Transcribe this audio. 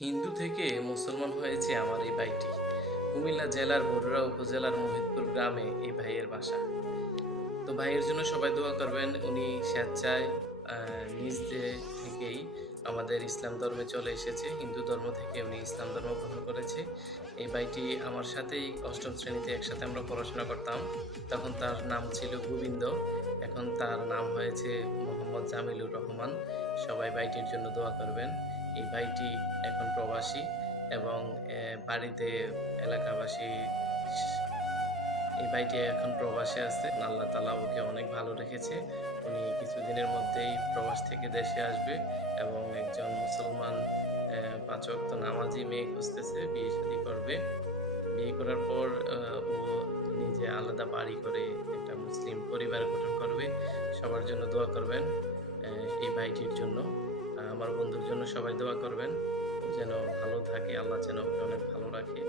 হিন্দু থেকে মুসলমান হয়েছে আমার এই ভাইটি। কুমিল্লা জেলার বড়ুয়া উপজেলার মোহিতপুর গ্রামে এই ভাইয়ের বাসা। তো ভাইয়ের জন্য সবাই দোয়া করবেন, উনি স্বেচ্ছায় নিজ থেকেই আমাদের ইসলাম ধর্মে চলে এসেছে, হিন্দু ধর্ম থেকে উনি ইসলাম ধর্ম গ্রহণ করেছে। এই ভাইটি আমার সাথেই অষ্টম শ্রেণীতে একসাথে আমরা পড়াশোনা করতাম। তখন তার নাম ছিল গোবিন্দ, এখন তার নাম হয়েছে মোহাম্মদ জামিলুর রহমান। সবাই ভাইটির জন্য দোয়া করবেন। এই ভাইটি এখন প্রবাসী এবং বাড়িতে এলাকাবাসী এই ভাইটি এখন প্রবাসে আছে। আল্লাহ তালা ওকে অনেক ভালো রেখেছে। উনি কিছুদিনের মধ্যেই প্রবাস থেকে দেশে আসবে এবং একজন মুসলমান আহ, পাঁচ ওয়াক্ত নামাজি মেয়ে খুঁজতেছে বিয়ে শাদী করবে। বিয়ে করার পর ও নিজে আলাদা বাড়ি করে একটা মুসলিম পরিবার গঠন করবে। সবার জন্য দোয়া করবেন এই ভাইটির জন্য। আমার বন্ধুর জন্য সবাই দোয়া করবেন। যেন ভালো থাকে আল্লাহ যেন অনেক ভালো রাখে।